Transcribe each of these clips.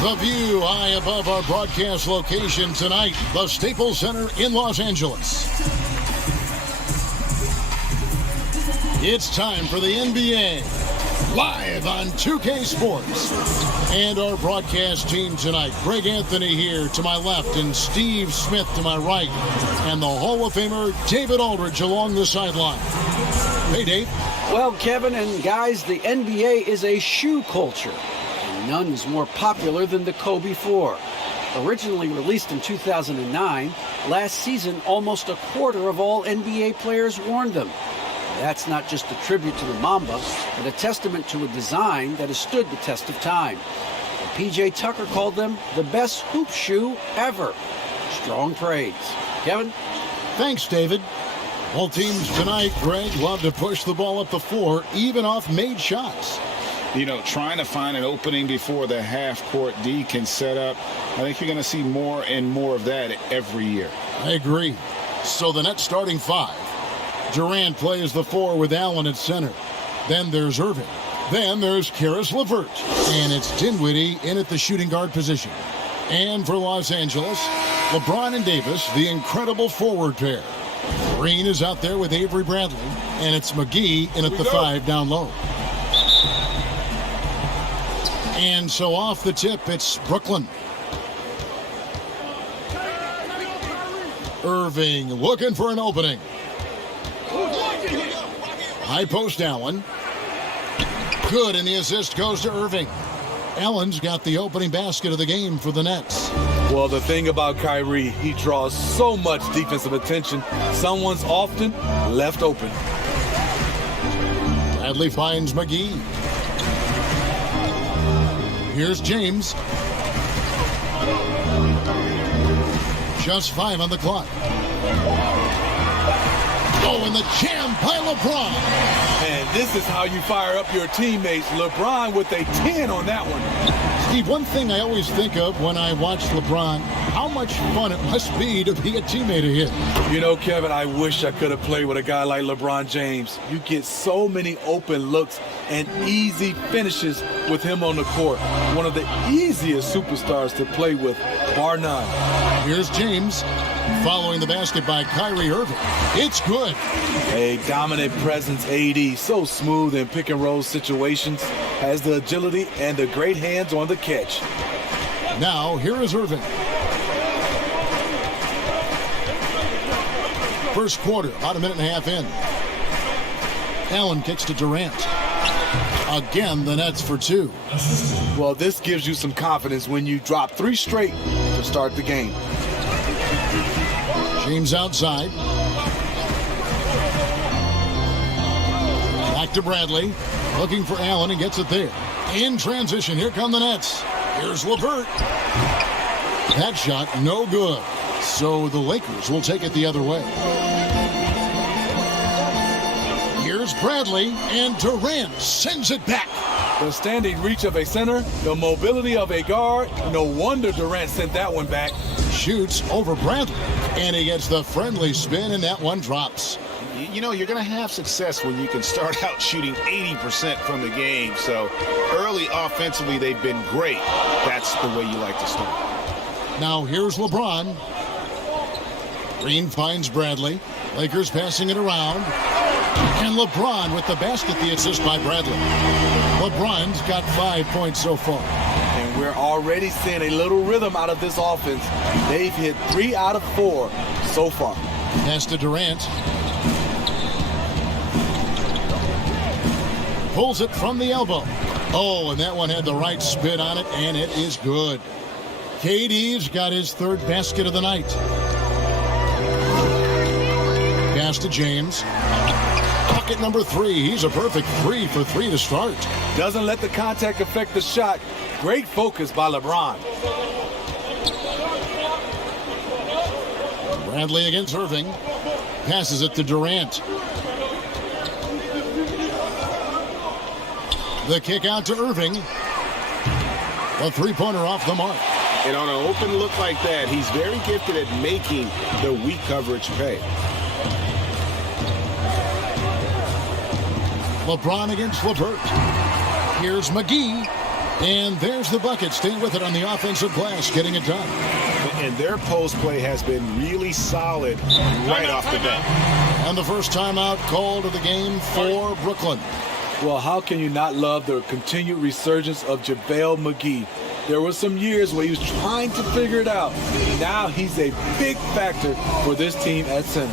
The view high above our broadcast location tonight, the Staples Center in Los Angeles. It's time for the NBA, live on 2K Sports. And our broadcast team tonight, Greg Anthony here to my left and Steve Smith to my right. And the Hall of Famer David Aldridge along the sideline. Hey, Dave. Well, Kevin and guys, the NBA is a shoe culture. And none is more popular than the Kobe 4. Originally released in 2009, last season almost a quarter of all NBA players worn them. That's not just a tribute to the Mamba, but a testament to a design that has stood the test of time. And P.J. Tucker called them the best hoop shoe ever. Strong praise. Kevin? Thanks, David. All teams tonight, Greg, love to push the ball up the floor, even off made shots. You know, trying to find an opening before the half-court D can set up. I think you're going to see more and more of that every year. I agree. So the Nets starting five. Durant plays the 4 with Allen at center. Then there's Irving. Then there's Karis LeVert. And it's Dinwiddie in at the shooting guard position. And for Los Angeles, LeBron and Davis, the incredible forward pair. Green is out there with Avery Bradley. And it's McGee in at the 5 down low. And so off the tip, it's Brooklyn. Irving looking for an opening. High post Allen. Good, and the assist goes to Irving. Allen's got the opening basket of the game for the Nets. Well, the thing about Kyrie, he draws so much defensive attention. Someone's often left open. Bradley finds McGee. Here's James. Just 5 on the clock. Oh, and the jam by LeBron. And this is how you fire up your teammates. LeBron with a 10 on that one. Steve, one thing I always think of when I watch LeBron, how much fun it must be to be a teammate of his. You know, Kevin, I wish I could have played with a guy like LeBron James. You get so many open looks and easy finishes with him on the court. One of the easiest superstars to play with, bar none. Here's James. Following the basket by Kyrie Irving. It's good. A dominant presence, AD. So smooth in pick and roll situations. Has the agility and the great hands on the catch. Now, here is Irving. First quarter, about a minute and a half in. Allen kicks to Durant. Again, the Nets for 2. Well, this gives you some confidence when you drop 3 straight to start the game. James outside. Back to Bradley. Looking for Allen and gets it there. In transition, here come the Nets. Here's LeVert. That shot, no good. So the Lakers will take it the other way. Here's Bradley, and Durant sends it back. The standing reach of a center, the mobility of a guard. No wonder Durant sent that one back. Shoots over Bradley, and he gets the friendly spin, and that one drops. You know, you're going to have success when you can start out shooting 80% from the game. So early offensively, they've been great. That's the way you like to start. Now here's LeBron. Green finds Bradley. Lakers passing it around. And LeBron with the basket, the assist by Bradley. LeBron's got 5 points so far. And we're already seeing a little rhythm out of this offense. They've hit 3 out of 4 so far. Pass to Durant. Pulls it from the elbow. Oh, and that one had the right spin on it, and it is good. KD's got his 3rd basket of the night. Pass to James. Bucket number 3. He's a perfect 3 for 3 to start. Doesn't let the contact affect the shot. Great focus by LeBron. Bradley against Irving. Passes it to Durant. The kick out to Irving. A 3-pointer off the mark. And on an open look like that, he's very gifted at making the weak coverage pay. LeBron against LeVert. Here's McGee. And there's the bucket. Staying with it on the offensive glass, getting it done. And their post play has been really solid right off the bat. And the first timeout called of the game for Brooklyn. Well, how can you not love the continued resurgence of JaVale McGee? There were some years where he was trying to figure it out. Now he's a big factor for this team at center.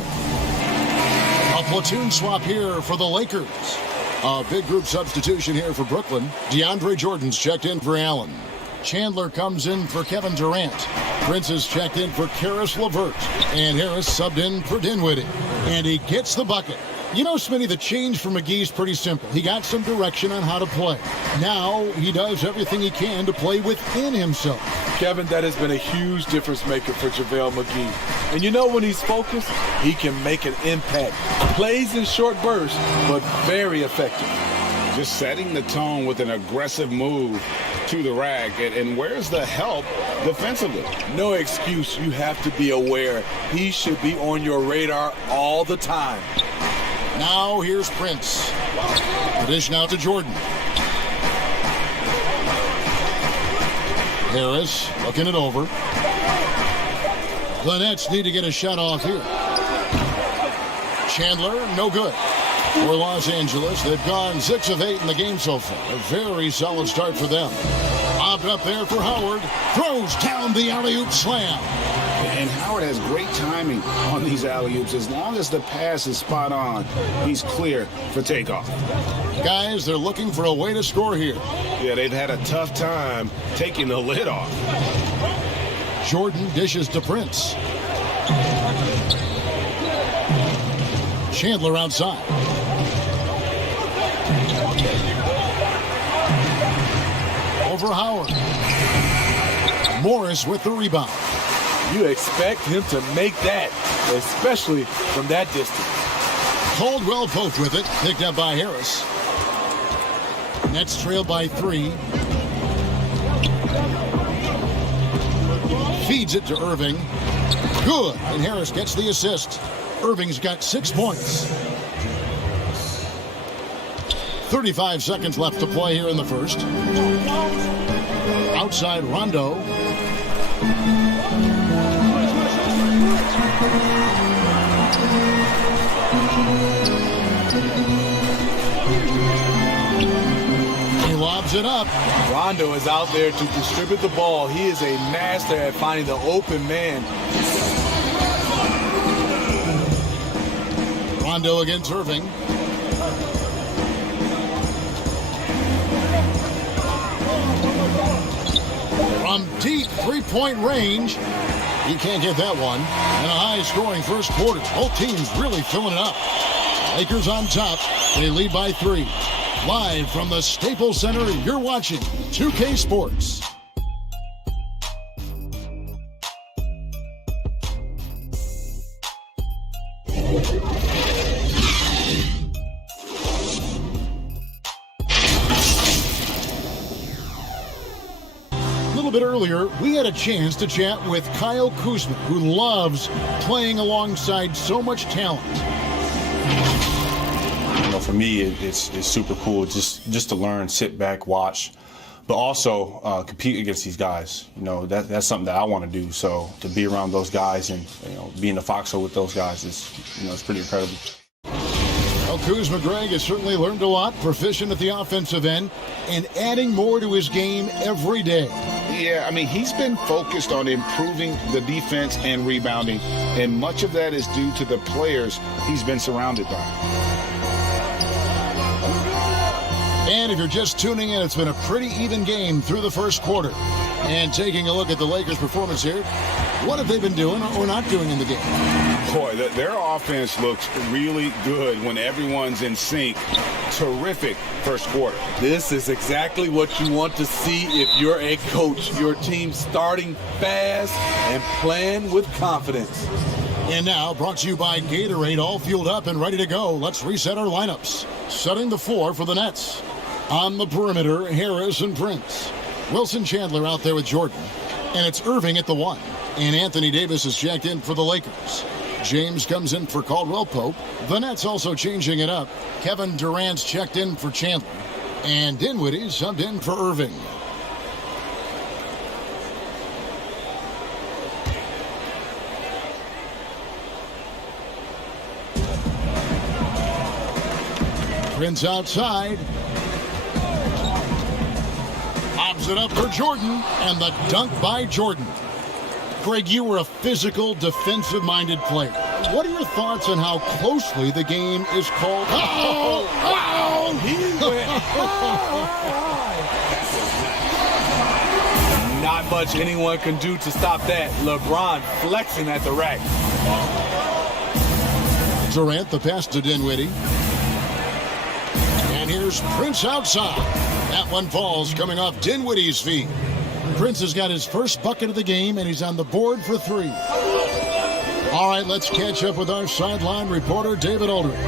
A platoon swap here for the Lakers. A big group substitution here for Brooklyn. DeAndre Jordan's checked in for Allen. Chandler comes in for Kevin Durant. Prince is checked in for Karis LeVert. And Harris subbed in for Dinwiddie. And he gets the bucket. You know, Smitty, the change for McGee's pretty simple. He got some direction on how to play. Now he does everything he can to play within himself. Kevin, that has been a huge difference maker for JaVale McGee. And you know, when he's focused, he can make an impact. Plays in short bursts, but very effective. Just setting the tone with an aggressive move to the rack. And where's the help defensively? No excuse. You have to be aware. He should be on your radar all the time. Now here's Prince. The dish now to Jordan. Harris looking it over. The Nets need to get a shot off here. Chandler, no good. For Los Angeles, they've gone 6 of 8 in the game so far. A very solid start for them. Lobbed up there for Howard. Throws down the alley-oop slam. And Howard has great timing on these alley-oops. As long as the pass is spot on, he's clear for takeoff. Guys, they're looking for a way to score here. Yeah, they've had a tough time taking the lid off. Jordan dishes to Prince. Chandler outside. Over Howard. Morris with the rebound. You expect him to make that, especially from that distance. Caldwell Pope with it, picked up by Harris. Nets trail by 3. Feeds it to Irving. Good, and Harris gets the assist. Irving's got 6 points. 35 seconds left to play here in the first. Outside Rondo. He lobs it up. Rondo is out there to distribute the ball. He is a master at finding the open man. Rondo against Irving. From deep three-point range. He can't get that one. And a high-scoring first quarter. Both teams really filling it up. Lakers on top. They lead by 3. Live from the Staples Center, you're watching 2K Sports. A little bit earlier, we had a chance to chat with Kyle Kuzma, who loves playing alongside so much talent. You know, for me, it's super cool just to learn, sit back, watch, but also compete against these guys. You know, that's something that I want to do. So to be around those guys and be in the foxhole with those guys is it's pretty incredible. Well, Kuzma Greg has certainly learned a lot, proficient at the offensive end, and adding more to his game every day. Yeah, I mean, he's been focused on improving the defense and rebounding, and much of that is due to the players he's been surrounded by. And if you're just tuning in, it's been a pretty even game through the first quarter. And taking a look at the Lakers' performance here, what have they been doing or not doing in the game? Boy, their offense looks really good when everyone's in sync. Terrific first quarter. This is exactly what you want to see if you're a coach. Your team starting fast and playing with confidence. And now, brought to you by Gatorade, all fueled up and ready to go. Let's reset our lineups. Setting the floor for the Nets. On the perimeter, Harris and Prince. Wilson Chandler out there with Jordan. And it's Irving at the 1. And Anthony Davis is checked in for the Lakers. James comes in for Caldwell Pope. The Nets also changing it up. Kevin Durant's checked in for Chandler. And Dinwiddie subbed in for Irving. Prince outside. Lobs it up for Jordan, and the dunk by Jordan. Greg, you were a physical, defensive-minded player. What are your thoughts on how closely the game is called? Oh, he went high. Not much anyone can do to stop that. LeBron flexing at the rack. Durant, the pass to Dinwiddie. And here's Prince outside. That one falls, coming off Dinwiddie's feet. Prince has got his first bucket of the game, and he's on the board for 3. All right, let's catch up with our sideline reporter, David Aldridge.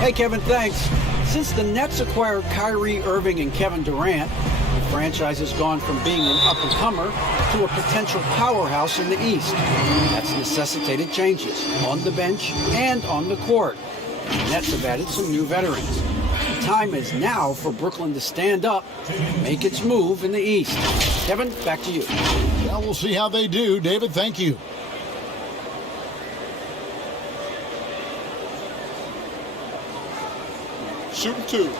Hey, Kevin, thanks. Since the Nets acquired Kyrie Irving and Kevin Durant, the franchise has gone from being an up-and-comer to a potential powerhouse in the East. That's necessitated changes on the bench and on the court. The Nets have added some new veterans. The time is now for Brooklyn to stand up and make its move in the East. Kevin, back to you. Well, we'll see how they do. David, thank you. Shooting 2.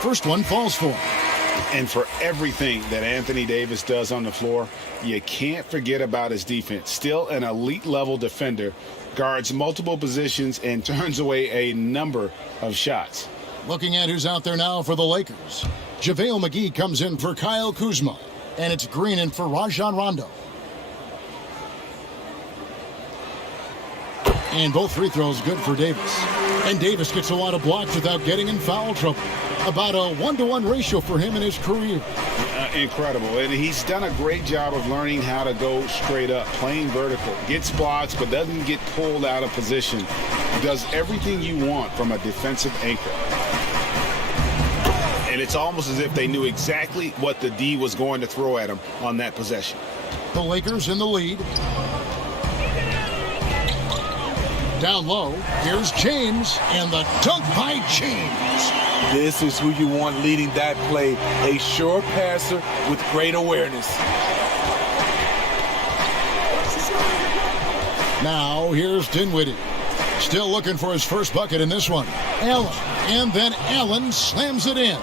First one falls for him. And for everything that Anthony Davis does on the floor, you can't forget about his defense. Still an elite level defender, guards multiple positions and turns away a number of shots. Looking at who's out there now for the Lakers. JaVale McGee comes in for Kyle Kuzma. And it's Green in for Rajon Rondo. And both free throws good for Davis. And Davis gets a lot of blocks without getting in foul trouble. About a 1-to-1 ratio for him in his career. Incredible. And he's done a great job of learning how to go straight up, playing vertical. Gets blocks, but doesn't get pulled out of position. Does everything you want from a defensive anchor. And it's almost as if they knew exactly what the D was going to throw at him on that possession. The Lakers in the lead. Down low, here's James, and the dunk by James. This is who you want leading that play. A sure passer with great awareness. Now, here's Dinwiddie. Still looking for his first bucket in this one. Allen, and then Allen slams it in.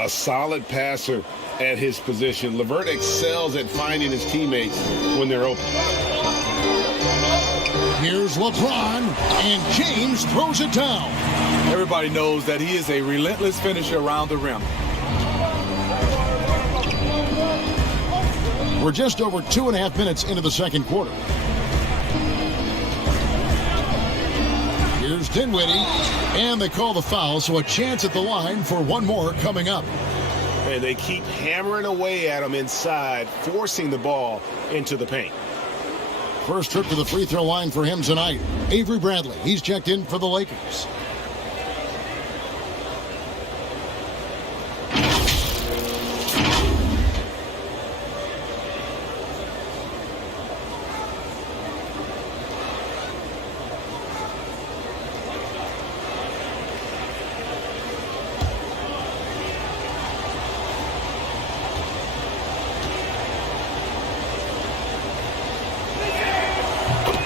A solid passer at his position. LeVert excels at finding his teammates when they're open. Here's LeBron, and James throws it down. Everybody knows that he is a relentless finisher around the rim. We're just over 2.5 minutes into the second quarter. Here's Dinwiddie, and they call the foul, so a chance at the line for one more coming up. And they keep hammering away at him inside, forcing the ball into the paint. First trip to the free throw line for him tonight. Avery Bradley, he's checked in for the Lakers.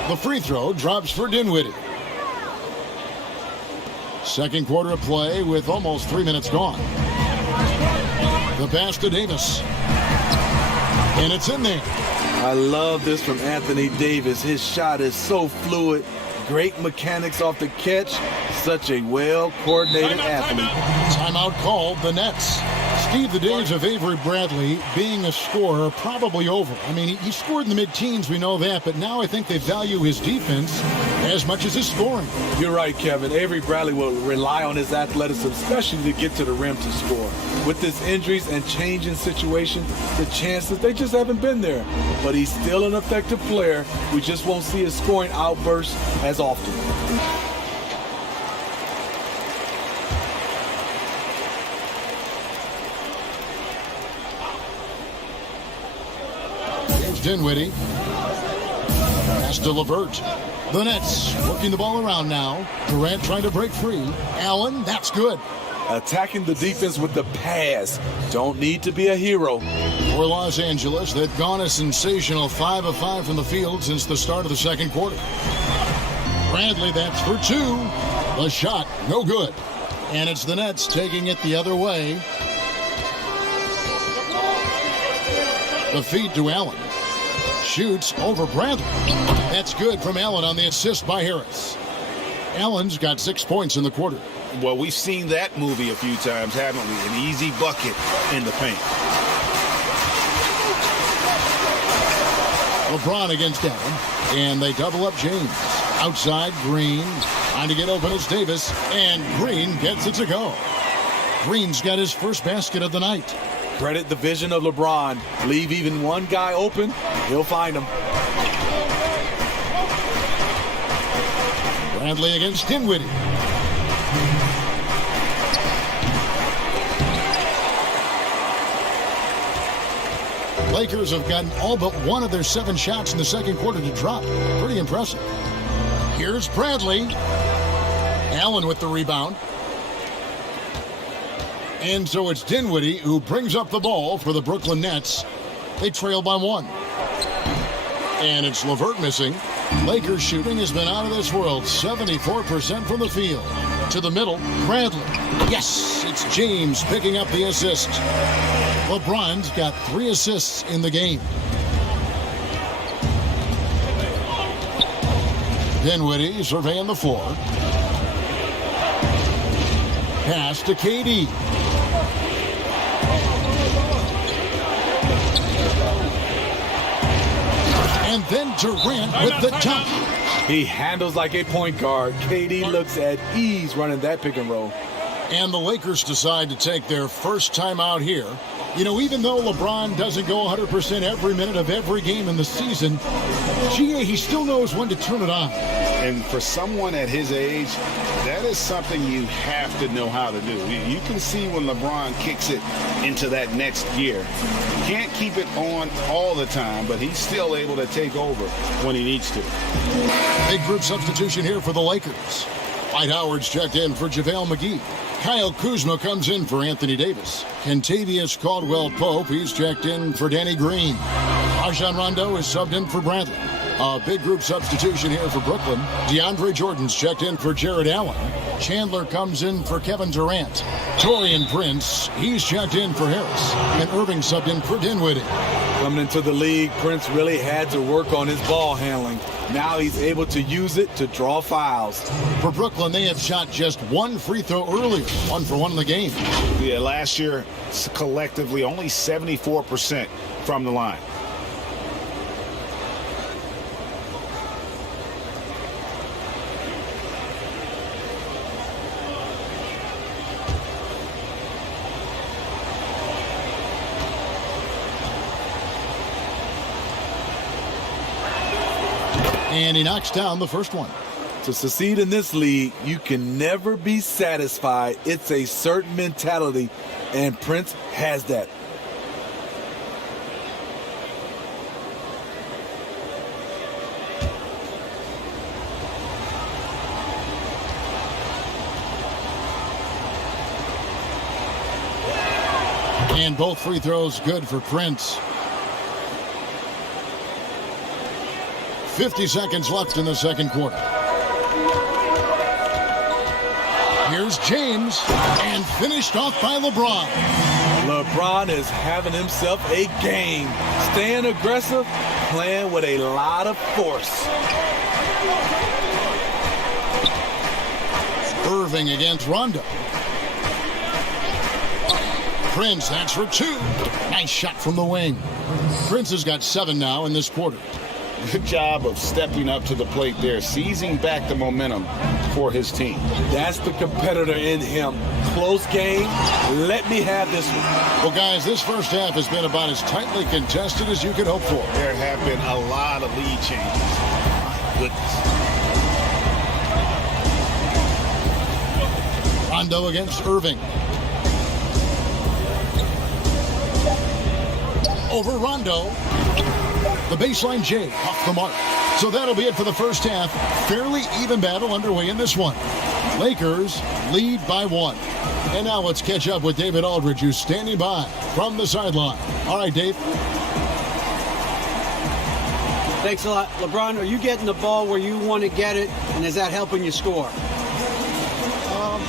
The free throw drops for Dinwiddie. Second quarter of play with almost 3 minutes gone. The pass to Davis. And it's in there. I love this from Anthony Davis. His shot is so fluid. Great mechanics off the catch. Such a well-coordinated athlete. Timeout called, the Nets. Steve, the days of Avery Bradley being a scorer are probably over. I mean, he scored in the mid-teens, we know that, but now I think they value his defense as much as his scoring. You're right, Kevin. Avery Bradley will rely on his athleticism, especially to get to the rim to score. With his injuries and changing situation, the chances, they just haven't been there. But he's still an effective player. We just won't see his scoring outbursts as often. Dinwiddie. Pass to LeVert. The Nets working the ball around now. Durant trying to break free. Allen, that's good. attacking the defense with the pass. Don't need to be a hero. For Los Angeles, they've gone a sensational 5 of 5 from the field since the start of the second quarter. Bradley, that's for 2. The shot, no good. And it's the Nets taking it the other way. The feed to Allen. Shoots over Bradley. That's good from Allen on the assist by Harris. Allen's got 6 points in the quarter. Well, we've seen that movie a few times, haven't we? An easy bucket in the paint. LeBron against Allen. And they double up James. Outside, Green. Trying to get open, it's Davis. And Green gets it to go. Green's got his first basket of the night. Credit the vision of LeBron. Leave even one guy open, he'll find him. Bradley against Dinwiddie. Lakers have gotten all but one of their 7 shots in the second quarter to drop. Pretty impressive. Here's Bradley. Allen with the rebound. And so it's Dinwiddie who brings up the ball for the Brooklyn Nets. They trail by 1. And it's LeVert missing. Lakers shooting has been out of this world. 74% from the field. To the middle, Bradley. Yes, it's James picking up the assist. LeBron's got 3 assists in the game. Dinwiddie surveying the floor. Pass to KD. And then Durant with the dunk. He handles like a point guard. KD looks at ease running that pick and roll. And the Lakers decide to take their first time out here. You know, even though LeBron doesn't go 100% every minute of every game in the season, he still knows when to turn it on. And for someone at his age, that is something you have to know how to do. You can see when LeBron kicks it into that next gear. Can't keep it on all the time, but he's still able to take over when he needs to. Big group substitution here for the Lakers. Dwight Howard's checked in for JaVale McGee. Kyle Kuzma comes in for Anthony Davis. Kentavious Caldwell-Pope, he's checked in for Danny Green. Rajon Rondo is subbed in for Bradley. A big group substitution here for Brooklyn. DeAndre Jordan's checked in for Jared Allen. Chandler comes in for Kevin Durant. Taurean Prince, he's checked in for Harris. And Irving subbed in for Dinwiddie. Coming into the league, Prince really had to work on his ball handling. Now he's able to use it to draw fouls. For Brooklyn, they have shot just 1 free throw earlier. 1 for 1 in the game. Yeah, last year, collectively, only 74% from the line. And he knocks down the first one. To succeed in this league, you can never be satisfied. It's a certain mentality, and Prince has that. And both free throws good for Prince. 50 seconds left in the second quarter. Here's James, and finished off by LeBron. LeBron is having himself a game. Staying aggressive, playing with a lot of force. Irving against Rondo. Prince, that's for 2. Nice shot from the wing. Prince has got 7 now in this quarter. Good job of stepping up to the plate there, seizing back the momentum for his team. That's the competitor in him. Close game. Let me have this one. Well, guys, this first half has been about as tightly contested as you could hope for. There have been a lot of lead changes. My goodness. Rondo against Irving. Over Rondo. The baseline J off the mark. So that'll be it for the first half. Fairly even battle underway in this one. Lakers lead by 1. And now let's catch up with David Aldridge, who's standing by from the sideline. All right, Dave. Thanks a lot. LeBron, are you getting the ball where you want to get it, and is that helping you score?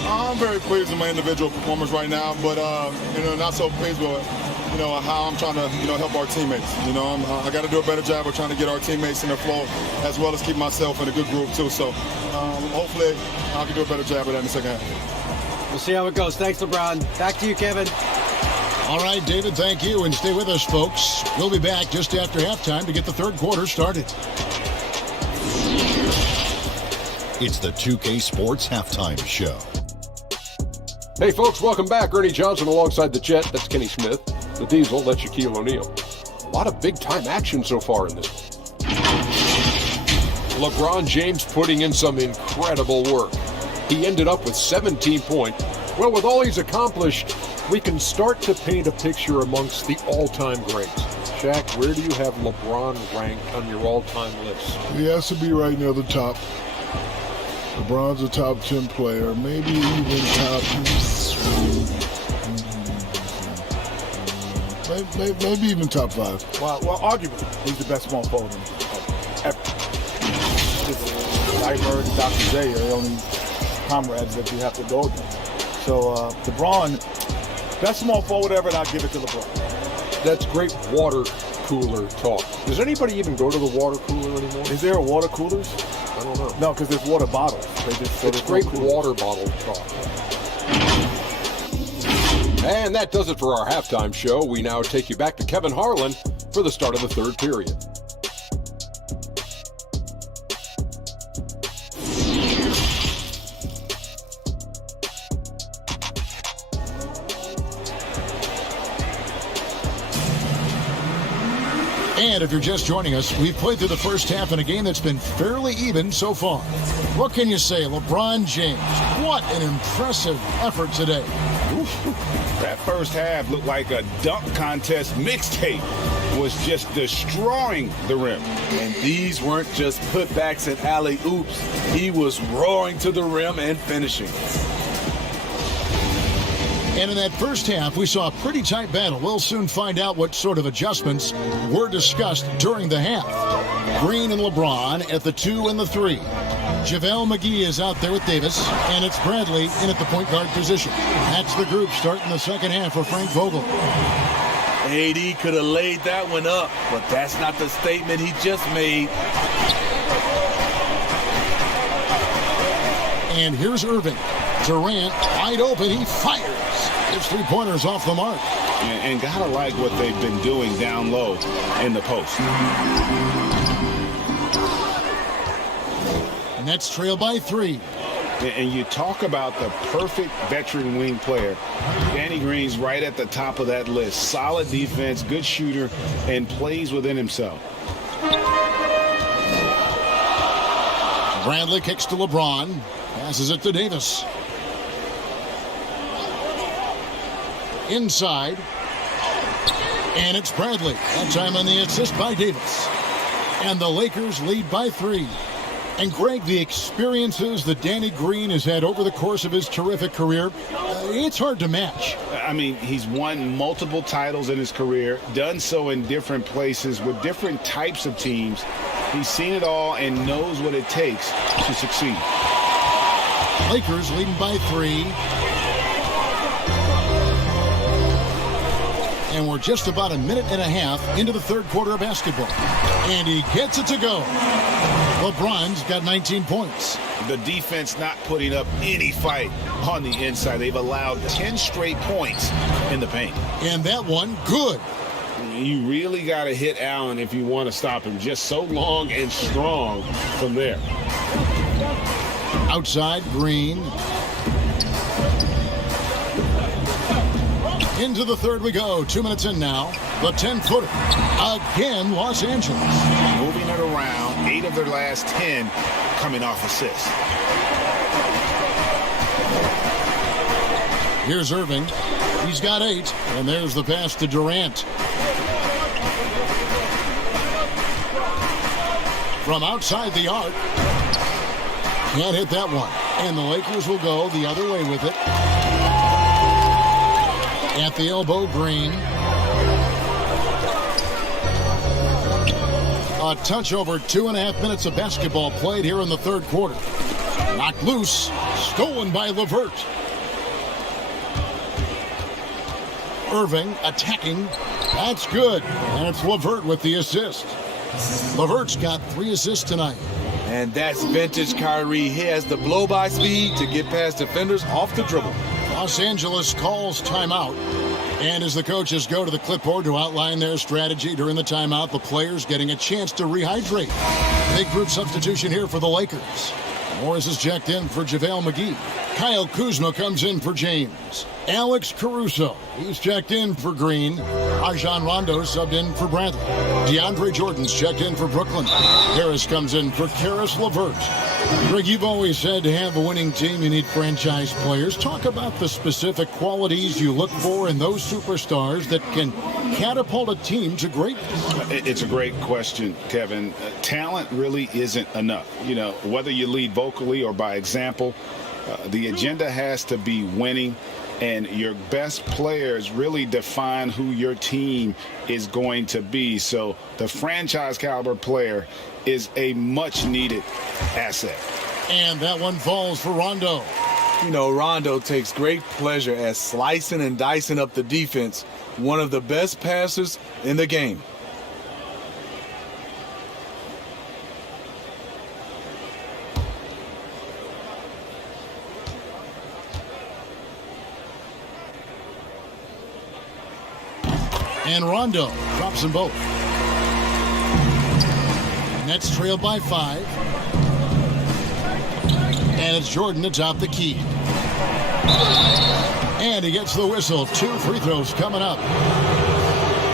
I'm very pleased with my individual performance right now, but not so pleased with how I'm trying to help our teammates. I got to do a better job of trying to get our teammates in the flow, as well as keep myself in a good groove too. So hopefully I can do a better job of that in the second half. We'll see how it goes. Thanks, LeBron. Back to you, Kevin. All right, David, thank you, and stay with us, folks. We'll be back just after halftime to get the third quarter started. It's the 2K Sports Halftime Show. Hey, folks, welcome back. Ernie Johnson alongside the Jet. That's Kenny Smith. The Diesel, that's Shaquille O'Neal. A lot of big-time action so far in this. LeBron James putting in some incredible work. He ended up with 17 points. Well, with all he's accomplished, we can start to paint a picture amongst the all-time greats. Shaq, where do you have LeBron ranked on your all-time list? He has to be right near the top. LeBron's a top 10 player, maybe even top maybe even top 5. Well, arguably, he's the best small forward ever. Sixburn and Dr. J are the only comrades that you have to go against. So LeBron, best small forward ever, and I'll give it to LeBron. That's great water cooler talk. Does anybody even go to the water cooler anymore? Is there a water coolers? I don't know. No, because there's water bottles. It's great water bottle talk. And that does it for our halftime show. We now take you back to Kevin Harlan for the start of the third period. And if you're just joining us, we've played through the first half in a game that's been fairly even so far. What can you say? LeBron James, what an impressive effort today. That first half looked like a dunk contest mixtape. Was just destroying the rim. And these weren't just putbacks and alley-oops. He was roaring to the rim and finishing. And in that first half, we saw a pretty tight battle. We'll soon find out what sort of adjustments were discussed during the half. Green and LeBron at the 2 and the 3. JaVale McGee is out there with Davis, and it's Bradley in at the point guard position. That's the group starting the second half for Frank Vogel. AD could have laid that one up, but that's not the statement he just made. And here's Irving. Durant wide open. He fires. It's 3-pointers off the mark. And gotta like what they've been doing down low in the post. Nets trail by 3. And you talk about the perfect veteran wing player. Danny Green's right at the top of that list. Solid defense, good shooter, and plays within himself. Bradley kicks to LeBron. Passes it to Davis. Inside. And it's Bradley. That time on the assist by Davis. And the Lakers lead by 3. And Greg, the experiences that Danny Green has had over the course of his terrific career, it's hard to match. I mean, he's won multiple titles in his career, done so in different places with different types of teams. He's seen it all and knows what it takes to succeed. Lakers leading by 3. And we're just about a minute and a half into the third quarter of basketball. And he gets it to go. LeBron's got 19 points. The defense not putting up any fight on the inside. They've allowed 10 straight points in the paint. And that one, good. You really got to hit Allen if you want to stop him. Just so long and strong from there. Outside, Green. Into the third we go. 2 minutes in now. The 10-footer. Again, Los Angeles. Moving it around. 8 of their last 10 coming off assists. Here's Irving. He's got 8. And there's the pass to Durant. From outside the arc. Can't hit that one. And the Lakers will go the other way with it. At the elbow, Green. A touch over 2.5 minutes of basketball played here in the third quarter. Knocked loose, stolen by LeVert. Irving attacking. That's good. And it's LeVert with the assist. LeVert's got 3 assists tonight. And that's vintage Kyrie. He has the blow-by speed to get past defenders off the dribble. Los Angeles calls timeout. And as the coaches go to the clipboard to outline their strategy during the timeout, the players getting a chance to rehydrate. Big group substitution here for the Lakers. Morris is checked in for JaVale McGee. Kyle Kuzma comes in for James. Alex Caruso, he's checked in for Green. Rajon Rondo subbed in for Bradley. DeAndre Jordan's checked in for Brooklyn. Harris comes in for Karis LeVert. Greg, you've always said to have a winning team, you need franchise players. Talk about the specific qualities you look for in those superstars that can catapult a team to greatness. It's a great question, Kevin. Talent really isn't enough. You know, whether you lead vocally or by example, the agenda has to be winning. And your best players really define who your team is going to be. So the franchise caliber player is a much needed asset. And that one falls for Rondo. You know, Rondo takes great pleasure at slicing and dicing up the defense. One of the best passers in the game. And Rondo drops them both. Nets trailed by 5. And it's Jordan atop the key. And he gets the whistle. 2 free throws coming up.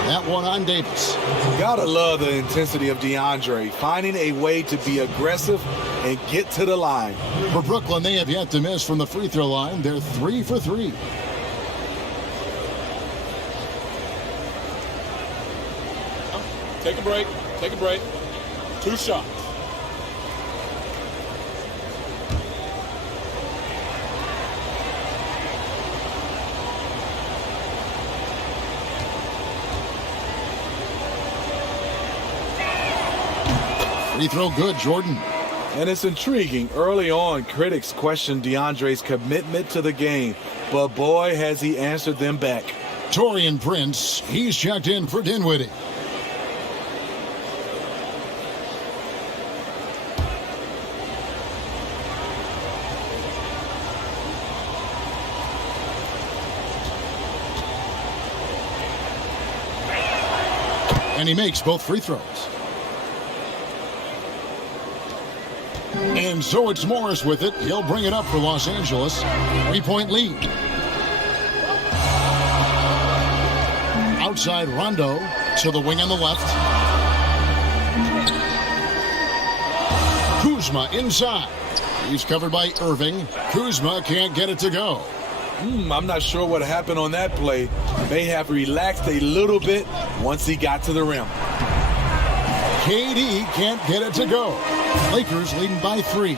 That one on Davis. Gotta love the intensity of DeAndre, finding a way to be aggressive and get to the line. For Brooklyn, they have yet to miss from the free throw line. They're 3 for 3. Take a break. Take a break. 2 shots. Free throw good, Jordan. And it's intriguing. Early on, critics questioned DeAndre's commitment to the game, but boy, has he answered them back. Taurean Prince, he's checked in for Dinwiddie. And he makes both free throws. And so it's Morris with it. He'll bring it up for Los Angeles. 3-point lead. Outside Rondo to the wing on the left. Kuzma inside. He's covered by Irving. Kuzma can't get it to go. I'm not sure what happened on that play. May have relaxed a little bit once he got to the rim. KD can't get it to go. Lakers leading by 3.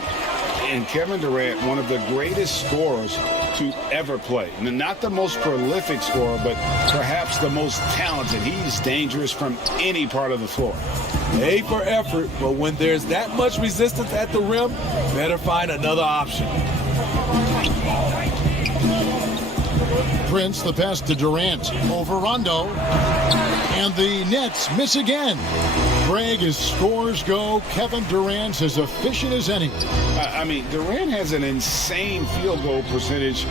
And Kevin Durant, one of the greatest scorers to ever play. Not the most prolific scorer, but perhaps the most talented. He's dangerous from any part of the floor. A for effort, but when there's that much resistance at the rim, better find another option. Prince, the pass to Durant over Rondo. And the Nets miss again. Greg, as scores go, Kevin Durant's as efficient as any. I mean, Durant has an insane field goal percentage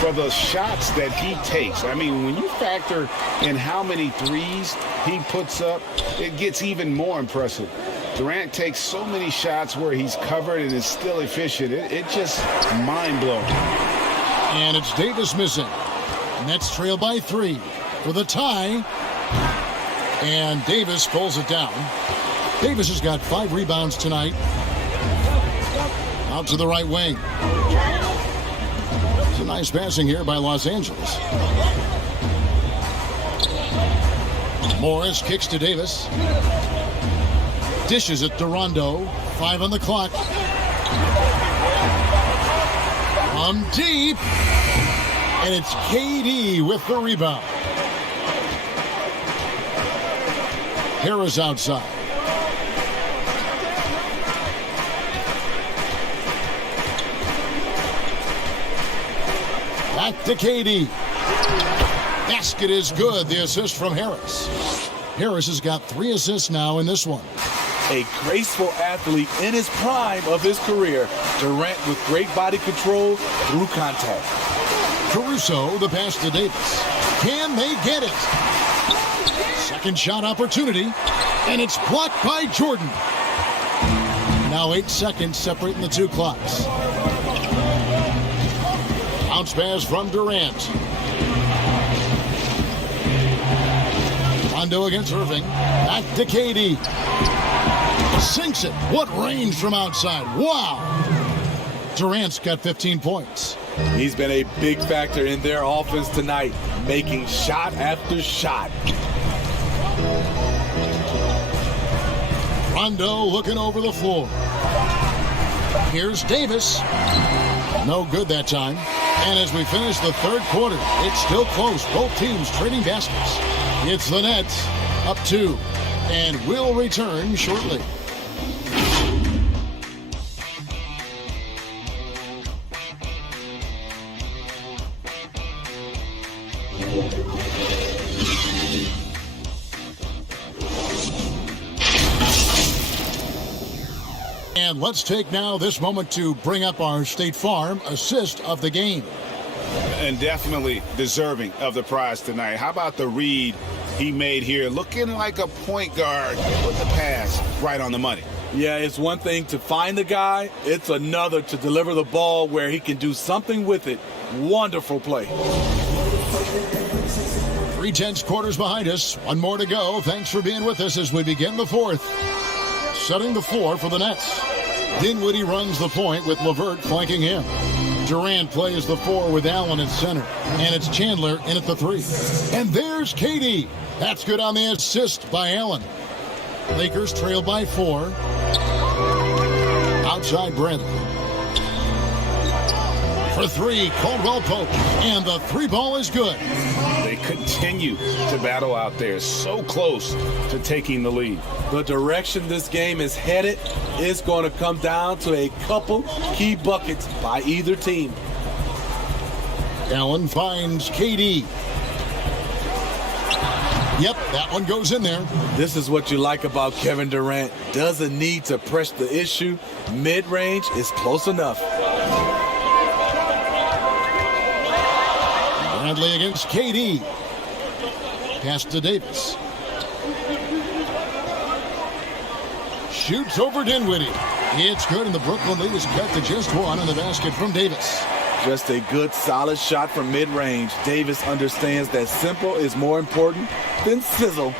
for the shots that he takes. I mean, when you factor in how many threes he puts up, it gets even more impressive. Durant takes so many shots where he's covered and is still efficient. It's just mind-blowing. And it's Davis missing. Nets trail by 3 for the tie. And Davis pulls it down. Davis has got 5 rebounds tonight. Out to the right wing. It's a nice passing here by Los Angeles. Morris kicks to Davis. Dishes it to Rondo. 5 on the clock. From deep. And it's KD with the rebound. Harris outside. Back to KD. Basket is good. The assist from Harris. Harris has got 3 assists now in this one. A graceful athlete in his prime of his career. Durant with great body control through contact. Caruso, the pass to Davis. Can they get it? Second shot opportunity, and it's blocked by Jordan. Now 8 seconds separating the two clocks. Bounce pass from Durant. Rondo against Irving. Back to KD. Sinks it. What range from outside. Wow. Durant's got 15 points. He's been a big factor in their offense tonight, making shot after shot. Rondo looking over the floor. Here's Davis. No good that time. And as we finish the third quarter, it's still close. Both teams trading baskets. It's the Nets up 2. And we'll return shortly. And let's take now this moment to bring up our State Farm assist of the game. And definitely deserving of the prize tonight. How about the read he made here? Looking like a point guard with the pass right on the money. Yeah, it's one thing to find the guy. It's another to deliver the ball where he can do something with it. Wonderful play. 3/10 quarters behind us. One more to go. Thanks for being with us as we begin the fourth. Setting the floor for the Nets. Dinwiddie runs the point with LeVert flanking him. Durant plays the 4 with Allen at center. And it's Chandler in at the 3. And there's KD. That's good on the assist by Allen. Lakers trail by 4. Outside Bradley. For 3, Caldwell Pope. And the 3 ball is good. They continue to battle out there, so close to taking the lead. The direction this game is headed is going to come down to a couple key buckets by either team. Allen finds KD. Yep, that one goes in there. This is what you like about Kevin Durant. Doesn't need to press the issue. Mid-range is close enough. Bradley against KD. Pass to Davis. Shoots over Dinwiddie. It's good, and the Brooklyn lead is cut to just 1 on the basket from Davis. Just a good, solid shot from mid-range. Davis understands that simple is more important than sizzle.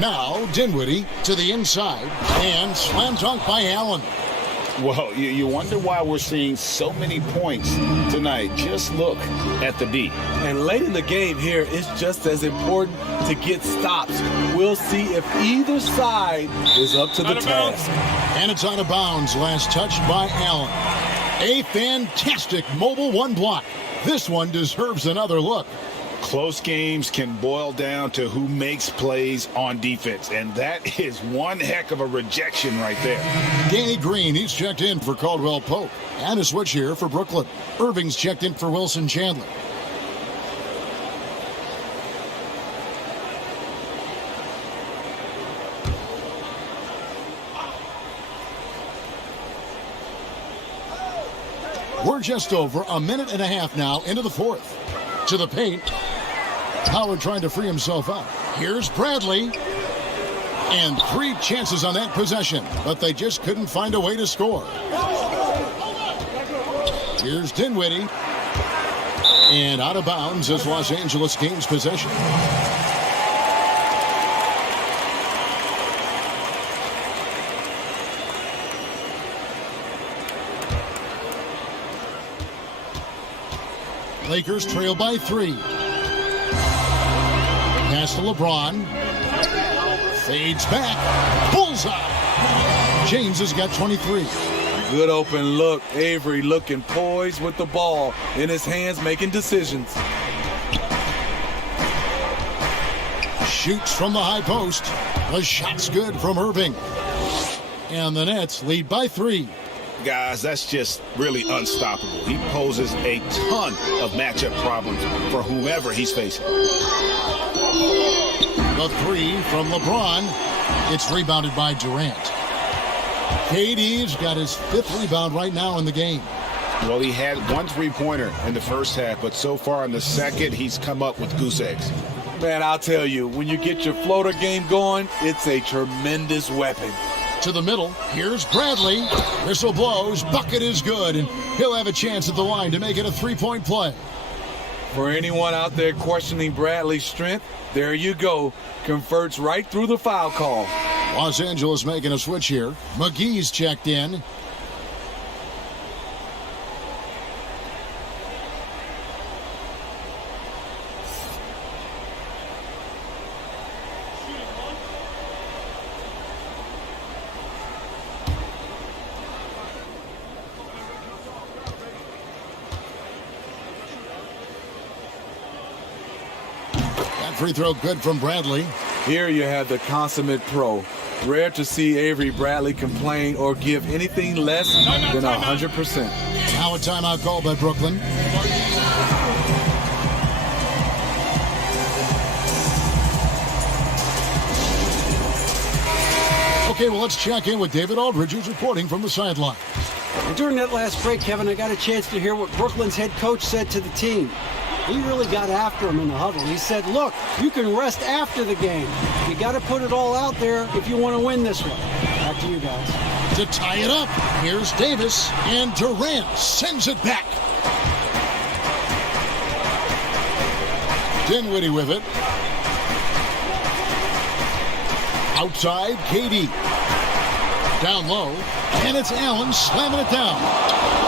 Now, Dinwiddie to the inside, and slam dunk by Allen. Well, you wonder why we're seeing so many points tonight. Just look at the D. And late in the game here, it's just as important to get stops. We'll see if either side is up to the task. And it's out of bounds. Last touch by Allen. A fantastic mobile 1 block. This one deserves another look. Close games can boil down to who makes plays on defense, and that is one heck of a rejection right there. Danny Green, he's checked in for Caldwell Pope. And a switch here for Brooklyn. Irving's checked in for Wilson Chandler. We're just over a minute and a half now into the fourth. To the paint. Howard trying to free himself up. Here's Bradley. And 3 chances on that possession, but they just couldn't find a way to score. Here's Dinwiddie. And out of bounds as Los Angeles gains possession. Lakers trail by 3. Pass to LeBron. Fades back. Bullseye. James has got 23. Good open look. Avery looking poised with the ball in his hands, making decisions. Shoots from the high post. The shot's good from Irving. And the Nets lead by 3. Guys, that's just really unstoppable. He poses a ton of matchup problems for whomever he's facing. The 3 from LeBron. It's rebounded by Durant. KD's got his 5th rebound right now in the game. Well, he had 1 3-pointer in the first half, but so far in the second, he's come up with goose eggs. Man, I'll tell you, when you get your floater game going, it's a tremendous weapon. To the middle, here's Bradley. Whistle blows, bucket is good, and he'll have a chance at the line to make it a 3-point play. For anyone out there questioning Bradley's strength, there you go. Converts right through the foul call. Los Angeles making a switch here. McGee's checked in. Free throw good from Bradley. Here you have the consummate pro. Rare to see Avery Bradley complain or give anything less than 100%. Now a timeout call by Brooklyn. Okay, well, let's check in with David Aldridge, who's reporting from the sideline. During that last break, Kevin, I got a chance to hear what Brooklyn's head coach said to the team. He really got after him in the huddle. He said, look, you can rest after the game. You got to put it all out there if you want to win this one. Back to you guys. To tie it up, here's Davis, and Durant sends it back. Dinwiddie with it. Outside, KD. Down low, and it's Allen slamming it down.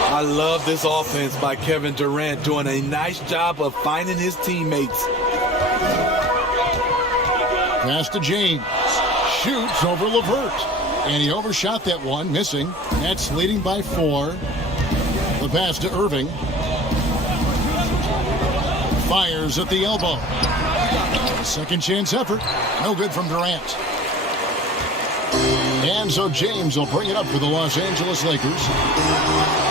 I love this offense by Kevin Durant, doing a nice job of finding his teammates. Pass to James. Shoots over LeVert. And he overshot that one, missing. Nets leading by 4. The pass to Irving. Fires at the elbow. Second chance effort. No good from Durant. And so James will bring it up for the Los Angeles Lakers.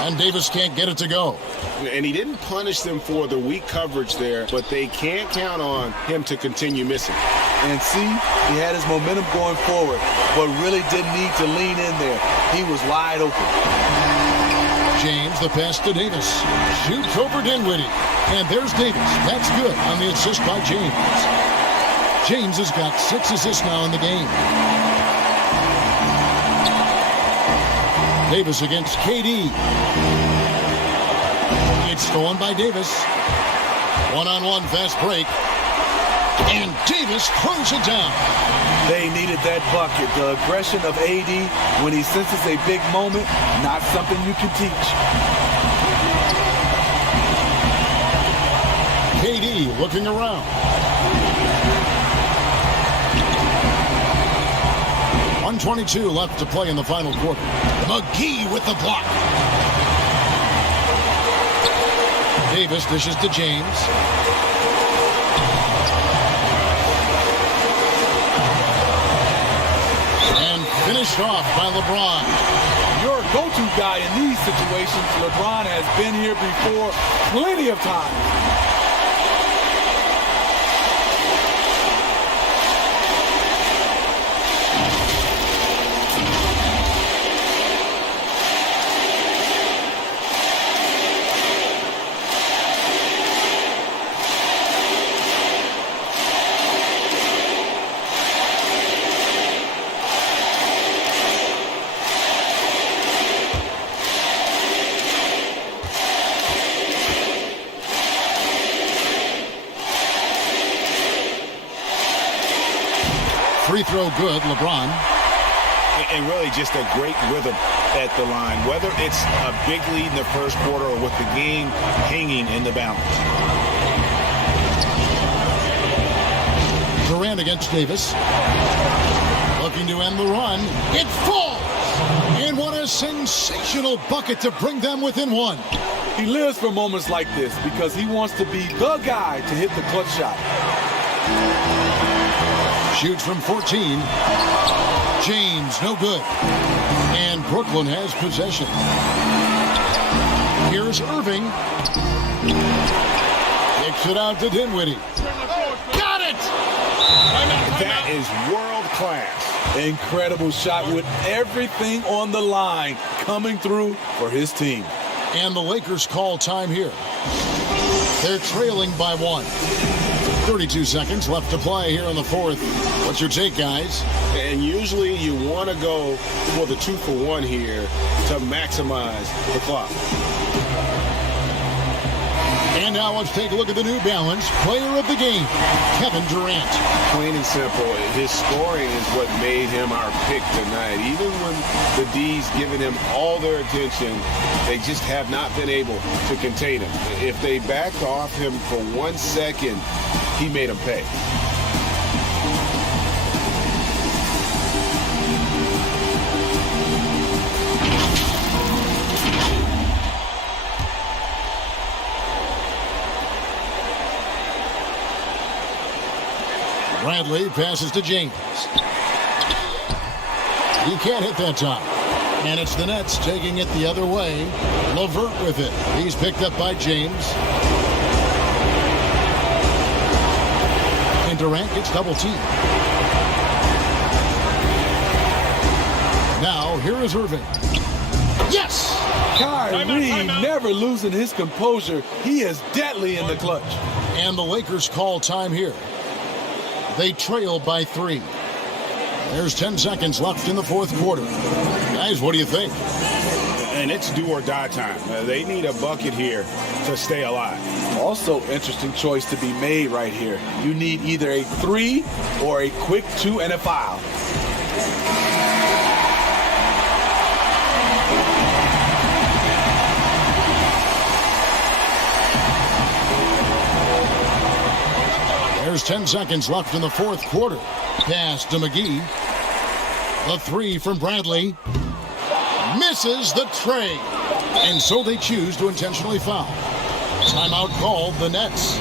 And Davis can't get it to go. And he didn't punish them for the weak coverage there, but they can't count on him to continue missing. And see, he had his momentum going forward, but really didn't need to lean in there. He was wide open. James, the pass to Davis. Shoots over Dinwiddie. And there's Davis. That's good on the assist by James. James has got 6 assists now in the game. Davis against KD. It's stolen by Davis. One-on-one fast break. And Davis throws it down. They needed that bucket. The aggression of AD when he senses a big moment, not something you can teach. KD looking around. .122 left to play in the final quarter. McGee with the block. Davis dishes to James. And finished off by LeBron. Your go-to guy in these situations, LeBron has been here before plenty of times. Free throw good, LeBron. And really just a great rhythm at the line, whether it's a big lead in the first quarter or with the game hanging in the balance. Durant against Davis. Looking to end the run. It falls! And What a sensational bucket to bring them within one. He lives for moments like this because he wants to be the guy to hit the clutch shot. Shoots from 14. James, no good. And Brooklyn has possession. Here's Irving. Kicks it out to Dinwiddie. Got it! That is world class. Incredible shot with everything on the line coming through for his team. And the Lakers call time here. They're trailing by 1. 32 seconds left to play here in the fourth. What's your take, guys? And usually you want to go for the 2-for-1 here to maximize the clock. And now let's take a look at the New Balance player of the game, Kevin Durant. Plain and simple, his scoring is what made him our pick tonight. Even when the D's giving him all their attention, they just have not been able to contain him. If they backed off him for 1 second, he made them pay. Bradley passes to James. He can't hit that time. And it's the Nets taking it the other way. LeVert with it. He's picked up by James. And Durant gets double teamed. Now, here is Irving. Yes! Kyrie never losing his composure. He is deadly in the clutch. And the Lakers call time here. They trail by 3. There's 10 seconds left in the fourth quarter. Guys, what do you think? And it's do or die time. They need a bucket here to stay alive. Also, interesting choice to be made right here. You need either a 3 or a quick 2 and a foul. There's 10 seconds left in the fourth quarter. Pass to McGee. The 3 from Bradley. Misses the tray. And so they choose to intentionally foul. Timeout called the Nets.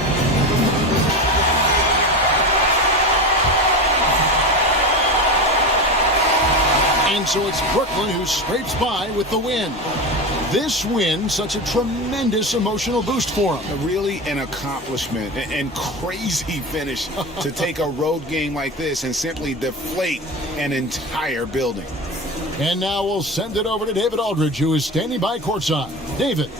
And so it's Brooklyn who scrapes by with the win. This win, such a tremendous emotional boost for them. Really an accomplishment and crazy finish to take a road game like this and simply deflate an entire building. And now we'll send it over to David Aldridge, who is standing by courtside. David.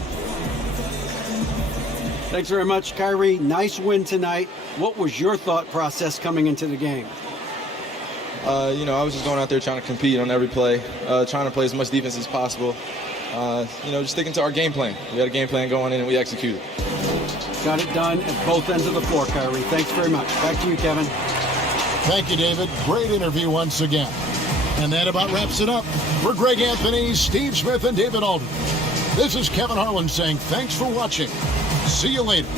Thanks very much, Kyrie. Nice win tonight. What was your thought process coming into the game? I was just going out there trying to compete on every play, trying to play as much defense as possible. Just sticking to our game plan. We had a game plan going in and we executed. Got it done at both ends of the floor, Kyrie. Thanks very much. Back to you, Kevin. Thank you, David. Great interview once again. And that about wraps it up. For Greg Anthony, Steve Smith, and David Aldridge, this is Kevin Harlan saying thanks for watching. See you later.